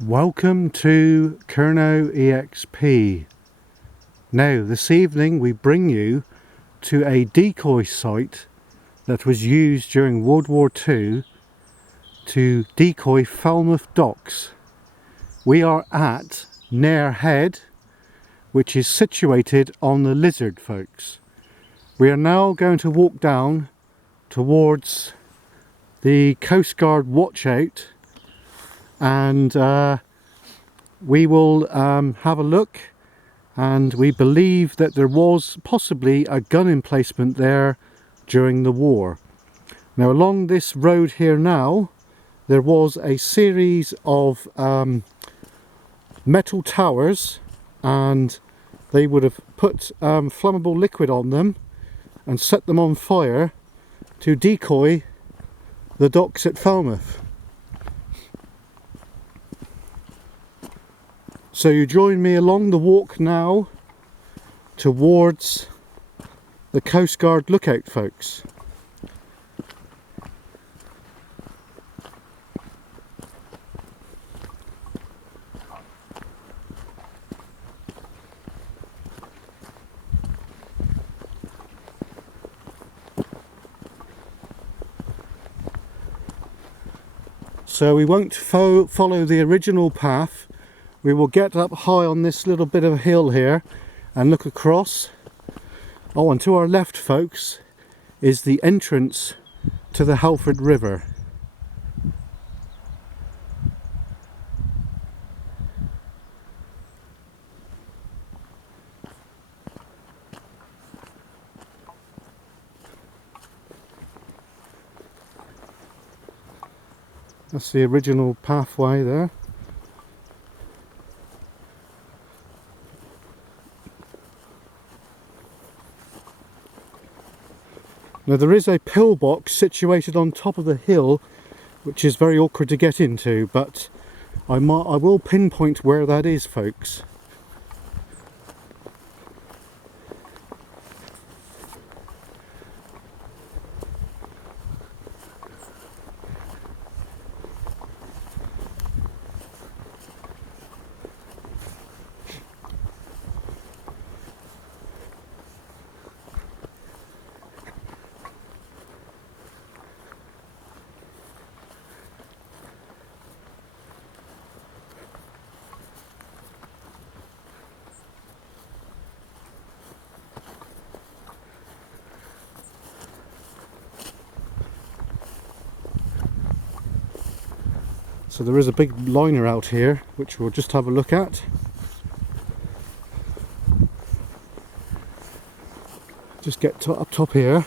Welcome to Kerno EXP. Now this evening we bring you to a decoy site that was used during World War II to decoy Falmouth docks. We are at Nare Head, which is situated on the Lizard, folks. We are now going to walk down towards the Coast Guard watchout, and we will have a look, and we believe that there was possibly a gun emplacement there during the war. Now along this road here now there was a series of metal towers, and they would have put flammable liquid on them and set them on fire to decoy the docks at Falmouth. So you join me along the walk now towards the Coast Guard lookout, folks. So we won't follow the original path. We will get up high on this little bit of a hill here and look across. Oh, and to our left, folks, is the entrance to the Halford River. That's the original pathway there. Now there is a pillbox situated on top of the hill, which is very awkward to get into, but I will pinpoint where that is, folks. So there is a big liner out here, which we'll just have a look at. Just get up top here.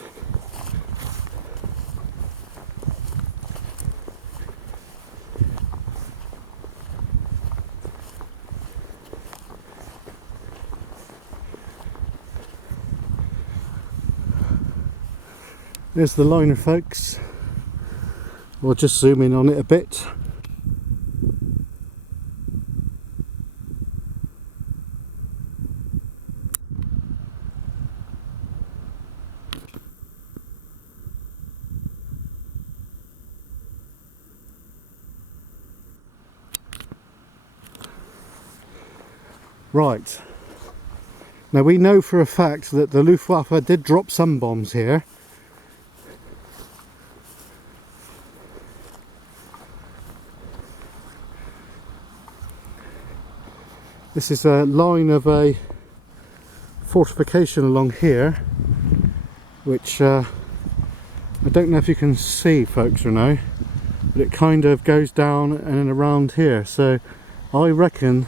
There's the liner, folks. We'll just zoom in on it a bit. Right, now we know for a fact that the Luftwaffe did drop some bombs here. This is a line of a fortification along here, which I don't know if you can see, folks, or no, but it kind of goes down and around here. So I reckon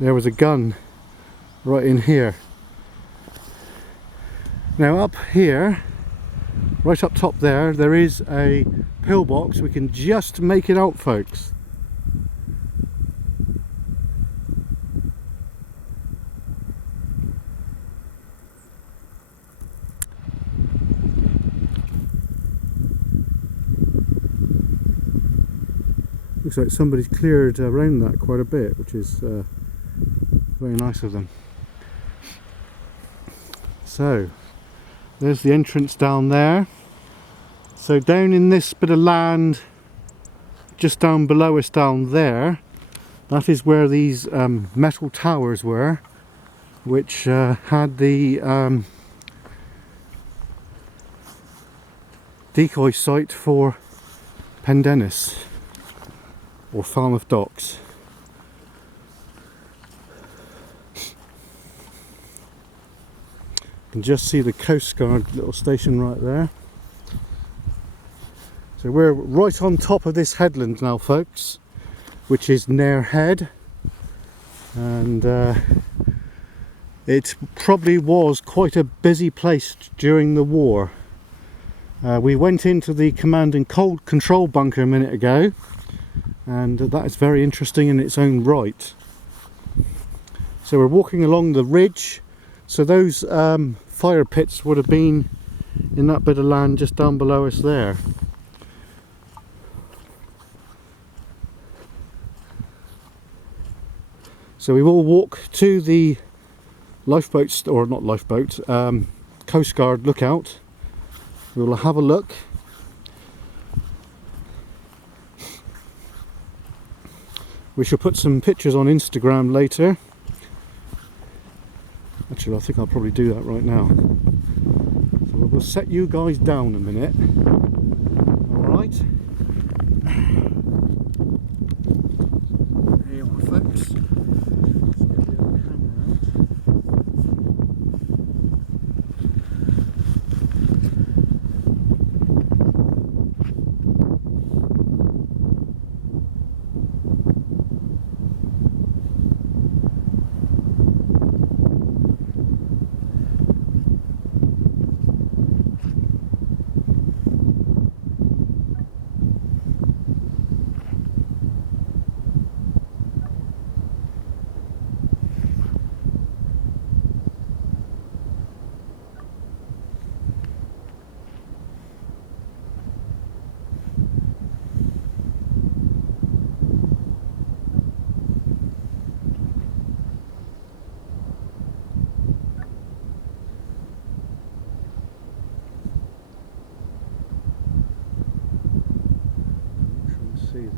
there was a gun right in here. Now up here, right up top there, there is a pillbox. We can just make it out, folks. Looks like somebody's cleared around that quite a bit, which is very nice of them. So there's the entrance down there. So down in this bit of land just down below us down there, That is where these metal towers were, which had the decoy site for Pendennis, or Falmouth Docks. You can just see the Coast Guard little station right there. So we're right on top of this headland now, folks, which is Nare Head, and it probably was quite a busy place during the war. We went into the command and control bunker a minute ago, and that is very interesting in its own right. So we're walking along the ridge. So those fire pits would have been in that bit of land just down below us there. So we will walk to the lifeboat, or not lifeboat, Coast Guard lookout. We will have a look. We shall put some pictures on Instagram later. Actually, I think I'll probably do that right now. So we'll set you guys down a minute. Alright. There you are, folks. See that.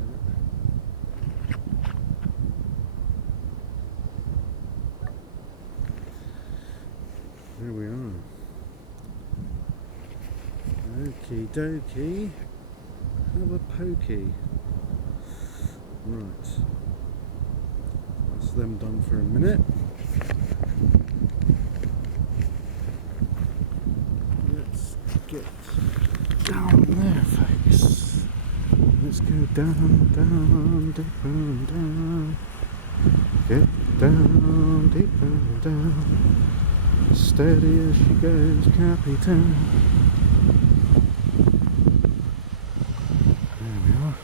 There we are. Okie dokie. Have a pokey. Right. That's them done for a minute. Let's get down there, folks. Let's go down, down, deeper and down. Get down, deeper and down. Steady as she goes, Capitan. There we are.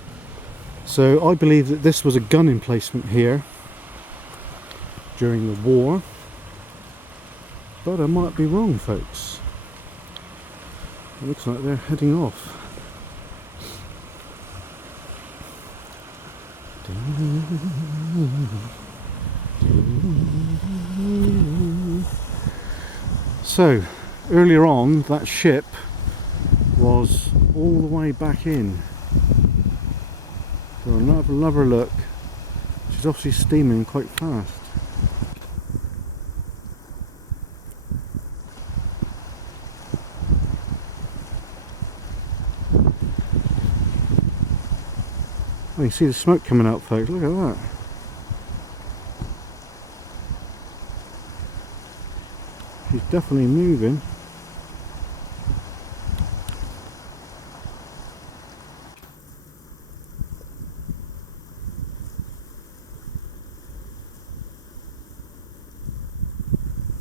So I believe that this was a gun emplacement here during the war, but I might be wrong, folks. It looks like they're heading off. So earlier on, that ship was all the way back in. So another look. She's obviously steaming quite fast. Oh, you see the smoke coming out, folks. Look at that. She's definitely moving.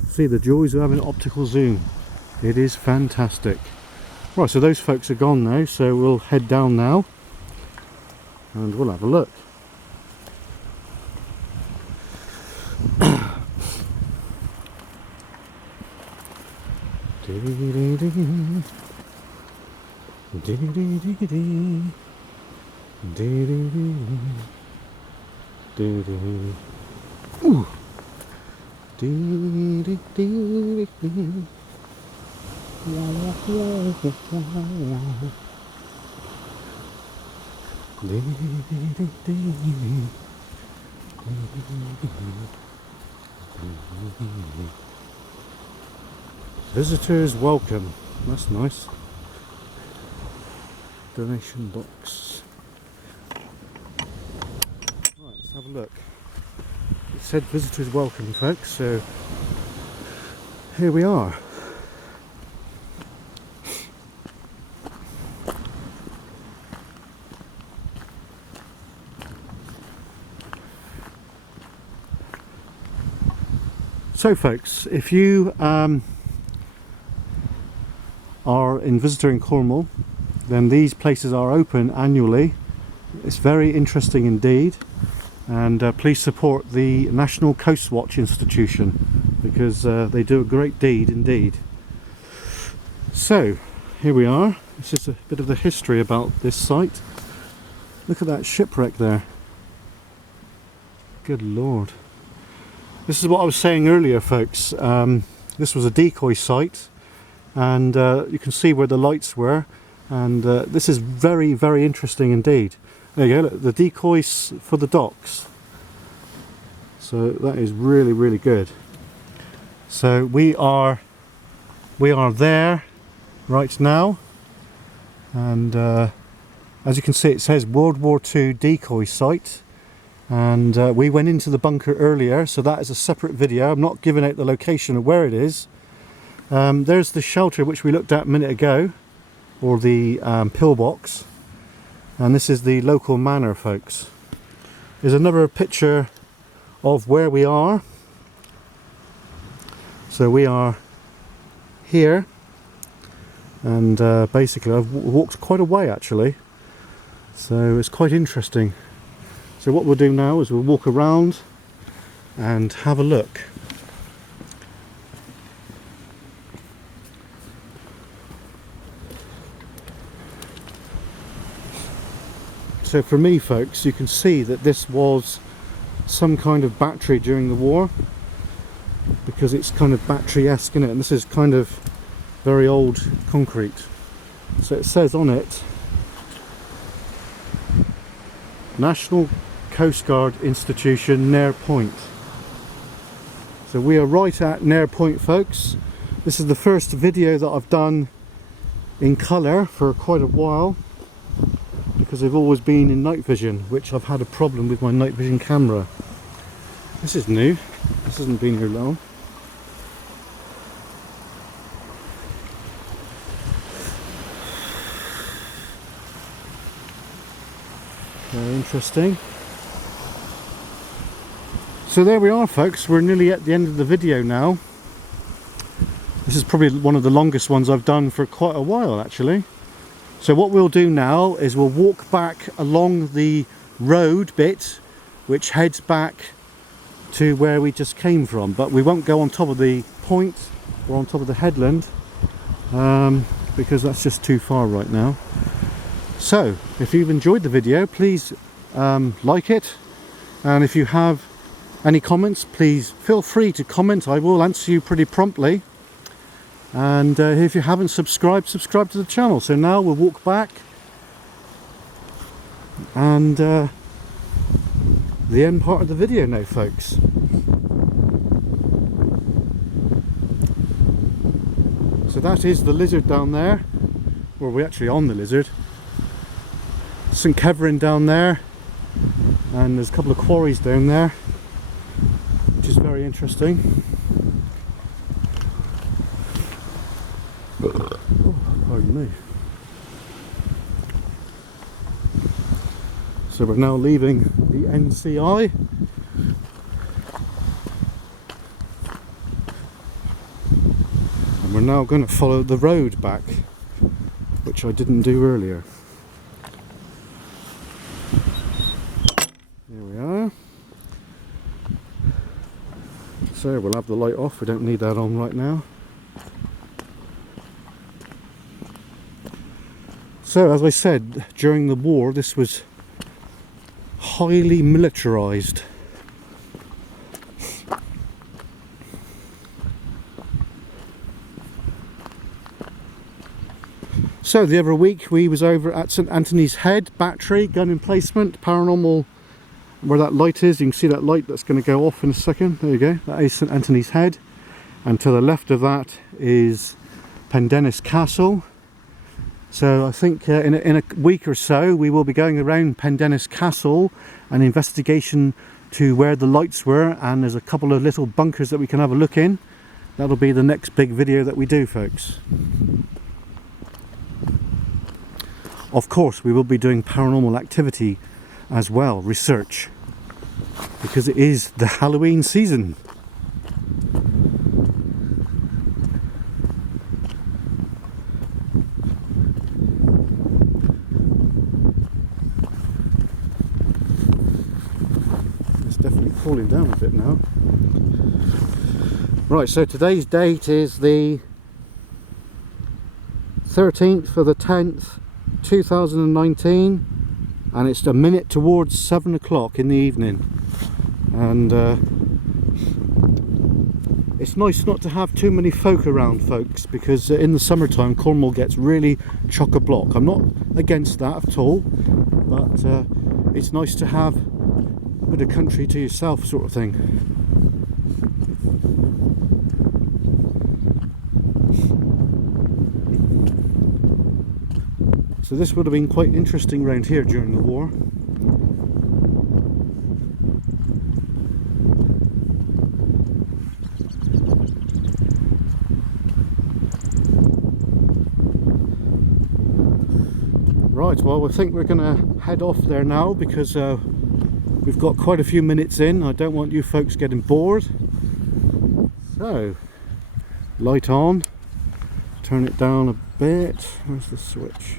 See the joys of having optical zoom. It is fantastic. Right, so those folks are gone now, so we'll head down now and we'll have a look. Ooh. Visitors welcome. That's nice. Donation box. Right, let's have a look. It said visitors welcome, folks, so here we are. So folks, if you are in visitor in Cornwall, then these places are open annually. It's very interesting indeed, and please support the National Coast Watch Institution because they do a great deed indeed. So here we are. This is a bit of the history about this site. Look at that shipwreck there. Good Lord. This is what I was saying earlier, folks. This was a decoy site, and you can see where the lights were, and this is very, very interesting indeed. There you go, look, the decoys for the docks. So that is really, really good. So we are there right now, and as you can see, it says World War II decoy site. And we went into the bunker earlier, so that is a separate video. I'm not giving out the location of where it is. There's the shelter which we looked at a minute ago, or the pillbox, and this is the local manor, folks. There's another picture of where we are. So we are here, and basically I've walked quite a way actually, so it's quite interesting. So what we'll do now is we'll walk around and have a look. So for me, folks, you can see that this was some kind of battery during the war, because it's kind of battery-esque in it, and this is kind of very old concrete. So it says on it, National Coast Guard Institution, Nare Point. So we are right at Nare Point, folks. This is the first video that I've done in colour for quite a while, because they've always been in night vision, which I've had a problem with my night vision camera. This is new. This hasn't been here long. Very interesting. So there we are, folks. We're nearly at the end of the video now. This is probably one of the longest ones I've done for quite a while actually. So what we'll do now is we'll walk back along the road bit which heads back to where we just came from, but we won't go on top of the point or on top of the headland because that's just too far right now. So if you've enjoyed the video, please like it, and if you have any comments, please feel free to comment. I will answer you pretty promptly. And if you haven't subscribed, subscribe to the channel. So now we'll walk back, and the end part of the video now, folks. So that is the lizard down there, or we're actually on the lizard. St. Keverin down there, and there's a couple of quarries down there, which is very interesting. Oh, pardon me. So we're now leaving the NCI. And we're now going to follow the road back, which I didn't do earlier. There we are. So we'll have the light off, we don't need that on right now. So as I said, during the war this was highly militarised. So the other week we was over at St Anthony's Head Battery, gun emplacement, paranormal where that light is. You can see that light that's going to go off in a second. There you go, that is St Anthony's Head, and to the left of that is Pendennis Castle. So I think in a week or so we will be going around Pendennis Castle, an investigation to where the lights were, and there's a couple of little bunkers that we can have a look in. That'll be the next big video that we do, folks. Of course we will be doing paranormal activity as well, research, because it is the Halloween season. Definitely cooling down a bit now. Right, so today's date is the 13th of the 10th 2019, and it's a minute towards 7 o'clock in the evening, and it's nice not to have too many folk around, folks, because in the summertime Cornwall gets really chock-a-block. I'm not against that at all, but it's nice to have a bit of country to yourself, sort of thing. So this would have been quite interesting round here during the war. Right, well, I think we're going to head off there now, because we've got quite a few minutes in. I don't want you folks getting bored. So, light on, turn it down a bit. Where's the switch?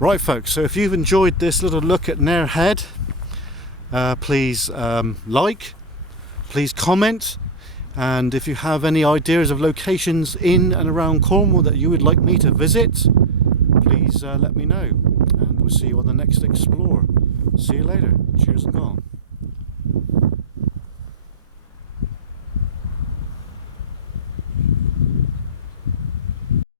Right, folks, so if you've enjoyed this little look at Nare Head, please like, please comment, and if you have any ideas of locations in and around Cornwall that you would like me to visit, please let me know, and we'll see you on the next Explore. See you later. Cheers and gone.